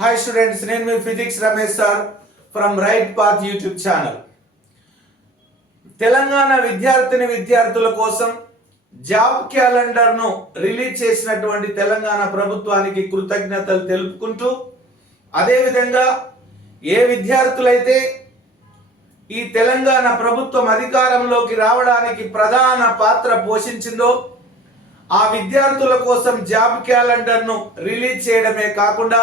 Hi students, నేను మీ physics Ramesh sir from Right Path YouTube channel. Telangana విద్యార్థుల కోసం జాబ్ క్యాలెండర్ను రిలీజ్ చేసినటువంటి తెలంగాణ ప్రభుత్వానికి కృతజ్ఞతలు తెలుపుకుంటూ, అదేవిధంగా ఏ విద్యార్థులైతే ఈ తెలంగాణ ప్రభుత్వం అధికారంలోకి రావడానికి ప్రధాన పాత్ర పోషించిందో ఆ విద్యార్థుల కోసం జాబ్ క్యాలెండర్ను రిలీజ్ చేయడమే కాకుండా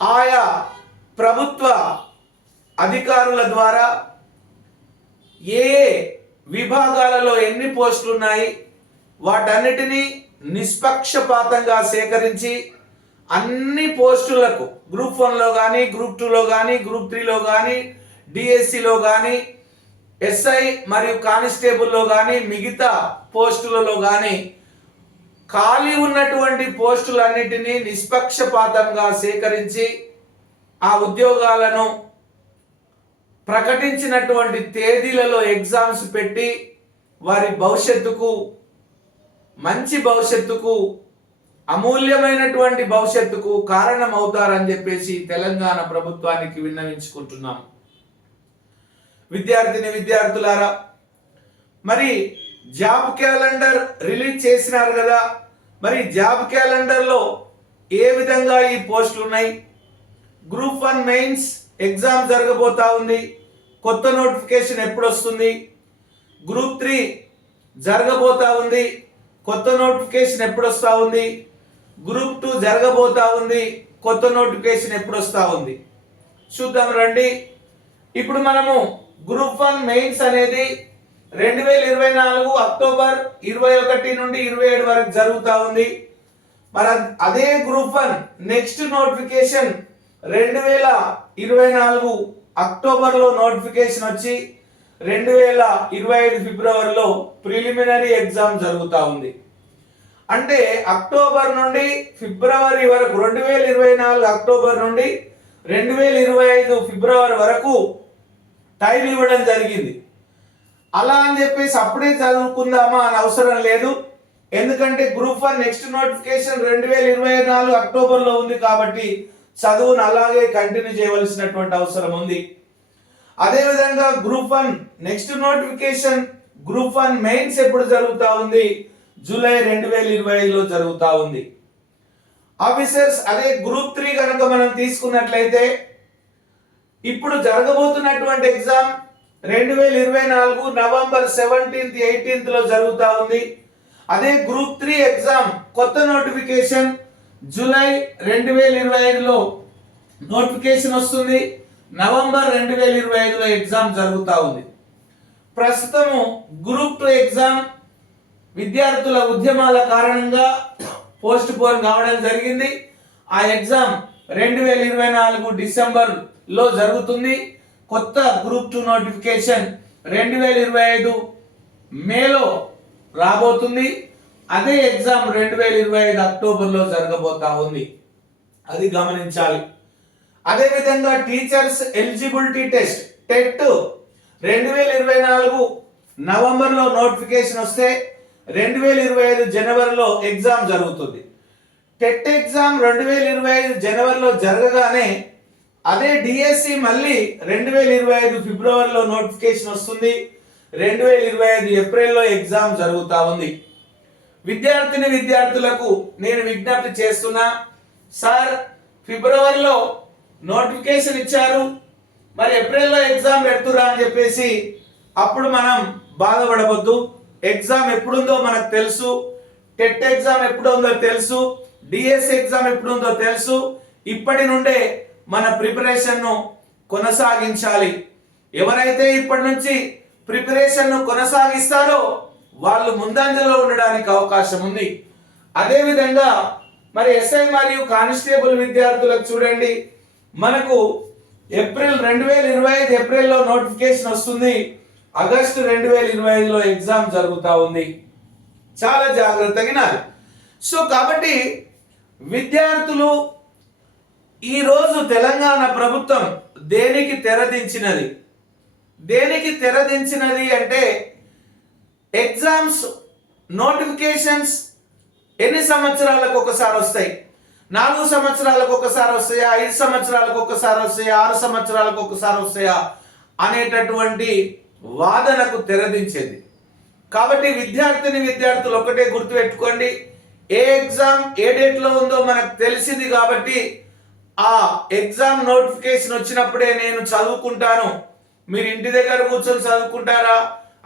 ఆయా ప్రభుత్వ అధికారుల ద్వారా ఏ విభాగాలలో ఎన్ని పోస్టులు ఉన్నాయి వాటన్నిటినీ నిష్పక్షపాతంగా సేకరించి అన్ని పోస్టులకు గ్రూప్ 1లో కానీ గ్రూప్ 2లో కానీ గ్రూప్ 3లో కానీ డిఎస్సిలో కానీ ఎస్ఐ మరియు కానిస్టేబుల్లో కానీ మిగతా పోస్టులలో కానీ ఖాళీ ఉన్నటువంటి పోస్టులన్నిటినీ నిష్పక్షపాతంగా సేకరించి ఆ ఉద్యోగాలను ప్రకటించినటువంటి తేదీలలో ఎగ్జామ్స్ పెట్టి వారి భవిష్యత్తుకు, మంచి భవిష్యత్తుకు, అమూల్యమైనటువంటి భవిష్యత్తుకు కారణం అవుతారని చెప్పేసి తెలంగాణ ప్రభుత్వానికి విన్నవించుకుంటున్నాం. విద్యార్థులారా, మరి జాబ్ క్యాలెండర్ రిలీజ్ చేసినారు కదా, మరి జాబ్ క్యాలెండర్లో ఏ విధంగా ఈ పోస్టులు ఉన్నాయి? గ్రూప్ 1 మెయిన్స్ ఎగ్జామ్ జరగబోతా ఉంది, కొత్త నోటిఫికేషన్ ఎప్పుడు వస్తుంది? గ్రూప్ 3 జరగబోతా ఉంది, కొత్త నోటిఫికేషన్ ఎప్పుడు వస్తూ ఉంది? గ్రూప్ 2 జరగబోతా ఉంది, కొత్త నోటిఫికేషన్ ఎప్పుడు వస్తూ ఉంది? చూద్దాం రండి. ఇప్పుడు మనము గ్రూప్ 1 మెయిన్స్ అనేది 2024 అక్టోబర్ 21 నుండి 27 వరకు జరుగుతూ ఉంది. మరి అదే గ్రూప్ 1 నెక్స్ట్ నోటిఫికేషన్ 2024 అక్టోబర్లో నోటిఫికేషన్ వచ్చి 2025 ఫిబ్రవరిలో ప్రిలిమినరీ ఎగ్జామ్ జరుగుతూ ఉంది. అంటే అక్టోబర్ నుండి ఫిబ్రవరి వరకు, 2024 అక్టోబర్ నుండి 2025 ఫిబ్రవరి వరకు టైం ఇవ్వడం జరిగింది. అలా అని చెప్పేసి అప్పుడే చదువుకుందామా అని అవసరం లేదు. ఎందుకంటే గ్రూప్ 1 నెక్స్ట్ నోటిఫికేషన్ 2024 అక్టోబర్లో ఉంది కాబట్టి చదువును అలాగే కంటిన్యూ చేయవలసినటువంటి అవసరం ఉంది. అదేవిధంగా group 1 next notification group 1 mains ఎప్పుడు జరుగుతూ ఉంది? జూలై 2025లో జరుగుతూ ఉంది. ఆఫీసర్స్, అదే గ్రూప్ 3 కనుక మనం తీసుకున్నట్లయితే ఇప్పుడు జరగబోతున్నటువంటి ఎగ్జామ్ 2024 నవంబర్ 17th 18th లో జరుగుతూ ఉంది. అదే గ్రూప్ 3 ఎగ్జామ్ కొత్త నోటిఫికేషన్ జూలై 2025లో నోటిఫికేషన్ వస్తుంది, నవంబర్ 2025లో ఎగ్జామ్ జరుగుతూ ఉంది. ప్రస్తుతము గ్రూప్ 2 ఎగ్జామ్ విద్యార్థుల ఉద్యమాల కారణంగా పోస్ట్ పోన్ కావడం జరిగింది. ఆ ఎగ్జామ్ 2024 డిసెంబర్లో జరుగుతుంది. కొత్త గ్రూప్ 2 నోటిఫికేషన్ 2025 మేలో రాబోతుంది. అదే ఎగ్జామ్ 2025 అక్టోబర్లో జరగబోతా ఉంది, అది గమనించాలి. అదేవిధంగా టీచర్స్ ఎలిజిబిలిటీ టెస్ట్ టెట్ 2024 నవంబర్లో నోటిఫికేషన్ వస్తే 2025 జనవరిలో ఎగ్జామ్ జరుగుతుంది. టెట్ ఎగ్జామ్ 2025 జనవరిలో జరగగానే అదే డిఎస్సి మళ్ళీ 2025 ఫిబ్రవరిలో నోటిఫికేషన్ వస్తుంది, 2025 ఏప్రిల్లో ఎగ్జామ్ జరుగుతూ ఉంది. విద్యార్థులకు నేను విజ్ఞప్తి చేస్తున్నా, సార్ ఫిబ్రవరిలో నోటిఫికేషన్ ఇచ్చారు, మరి ఏప్రిల్లో ఎగ్జామ్ పెడుతురా అని చెప్పేసి అప్పుడు మనం బాధపడవద్దు. ఎగ్జామ్ ఎప్పుడుందో మనకు తెలుసు, టెట్ ఎగ్జామ్ ఎప్పుడు ఉందో తెలుసు, డిఎస్సి ఎగ్జామ్ ఎప్పుడు ఉందో తెలుసు. ఇప్పటి నుండే మన ప్రిపరేషన్ను కొనసాగించాలి. ఎవరైతే ఇప్పటి నుంచి ప్రిపరేషన్ను కొనసాగిస్తారో వాళ్ళు ముందంజలో ఉండడానికి అవకాశం ఉంది. అదేవిధంగా మరి ఎస్ఐ మరియు కానిస్టేబుల్ విద్యార్థులకు చూడండి, మనకు ఏప్రిల్ 2025 ఏప్రిల్లో నోటిఫికేషన్ వస్తుంది, ఆగస్టు 2025లో ఎగ్జామ్ జరుగుతూ ఉంది. చాలా జాగ్రత్తగా వినాలి. సో కాబట్టి విద్యార్థులు, ఈరోజు తెలంగాణ ప్రభుత్వం దేనికి తెరదించినది అంటే ఎగ్జామ్స్ నోటిఫికేషన్స్ ఎన్ని సంవత్సరాలకు ఒకసారి వస్తాయి? 4 సంవత్సరాలకు ఒకసారి వస్తాయా, 5 సంవత్సరాలకు ఒకసారి వస్తాయా, 6 సంవత్సరాలకు ఒకసారి వస్తాయా అనేటటువంటి వాదనకు తెరదించేది. కాబట్టి విద్యార్థులు ఒకటే గుర్తుపెట్టుకోండి, ఏ ఎగ్జామ్ ఏ డేట్లో ఉందో మనకు తెలిసింది. కాబట్టి ఆ ఎగ్జామ్ నోటిఫికేషన్ వచ్చినప్పుడే నేను చదువుకుంటాను, మీరు ఇంటి దగ్గర కూర్చొని చదువుకుంటారా,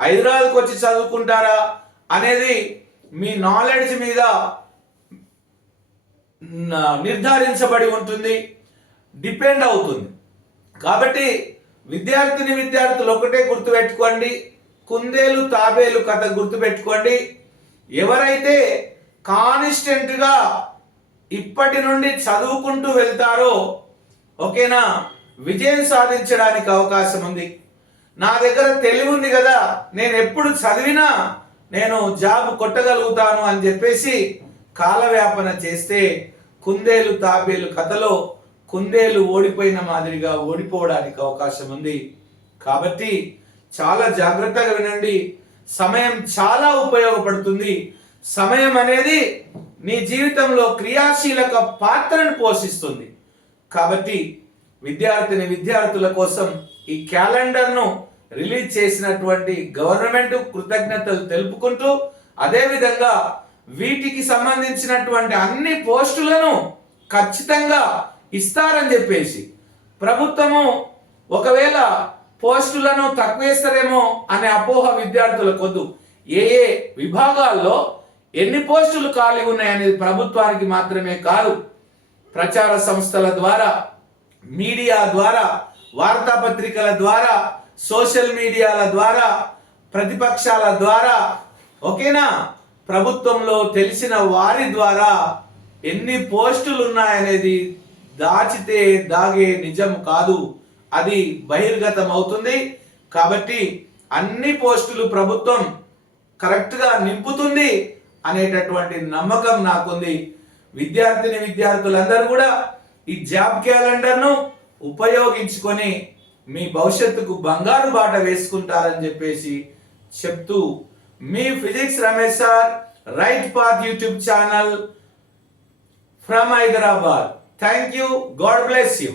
హైదరాబాద్కి వచ్చి చదువుకుంటారా అనేది మీ నాలెడ్జ్ మీద నిర్ధారించబడి ఉంటుంది, డిపెండ్ అవుతుంది. కాబట్టి విద్యార్థులు ఒకటే గుర్తుపెట్టుకోండి, కుందేలు తాబేలు కథ గుర్తుపెట్టుకోండి. ఎవరైతే కాన్స్టెంట్గా ఇప్పటి నుండి చదువుకుంటూ వెళ్తారో ఓకేనా, విజయం సాధించడానికి అవకాశం ఉంది. నా దగ్గర తెలివి ఉంది కదా, నేను ఎప్పుడు చదివినా నేను జాబ్ కొట్టగలుగుతాను అని చెప్పేసి కాలవ్యాపన చేస్తే కుందేలు తాబేలు కథలో కుందేలు ఓడిపోయిన మాదిరిగా ఓడిపోవడానికి అవకాశం ఉంది. కాబట్టి చాలా జాగ్రత్తగా వినండి. సమయం చాలా ఉపయోగపడుతుంది. సమయం అనేది నీ జీవితంలో క్రియాశీలక పాత్రను పోషిస్తుంది. కాబట్టి విద్యార్థుల కోసం ఈ క్యాలెండర్ను రిలీజ్ చేసినటువంటి గవర్నమెంట్ కృతజ్ఞతలు తెలుపుకుంటూ, అదేవిధంగా వీటికి సంబంధించినటువంటి అన్ని పోస్టులను ఖచ్చితంగా ఇస్తారని చెప్పేసి ప్రభుత్వము ఒకవేళ పోస్టులను తక్కువేస్తారేమో అనే అపోహ విద్యార్థులకు వద్దు. ఏ ఏ విభాగాల్లో ఎన్ని పోస్టులు ఖాళీ ఉన్నాయనేది ప్రభుత్వానికి మాత్రమే కాదు, ప్రచార సంస్థల ద్వారా, మీడియా ద్వారా, వార్తాపత్రికల ద్వారా, సోషల్ మీడియాల ద్వారా, ప్రతిపక్షాల ద్వారా ఓకేనా, ప్రభుత్వంలో తెలిసిన వారి ద్వారా ఎన్ని పోస్టులు ఉన్నాయనేది దాచితే దాగే నిజం కాదు, అది బహిర్గతం అవుతుంది. కాబట్టి అన్ని పోస్టులు ప్రభుత్వం కరెక్ట్గా నింపుతుంది అనేటటువంటి నమ్మకం నాకుంది. విద్యార్థులందరూ కూడా ఈ జాబ్ క్యాలెండర్ను ఉపయోగించుకొని మీ భవిష్యత్తుకు బంగారు బాట వేసుకుంటారని చెప్పేసి చెప్తూ, మీ physics Ramesh sir, Right Path YouTube channel from Hyderabad. Thank you. God bless you.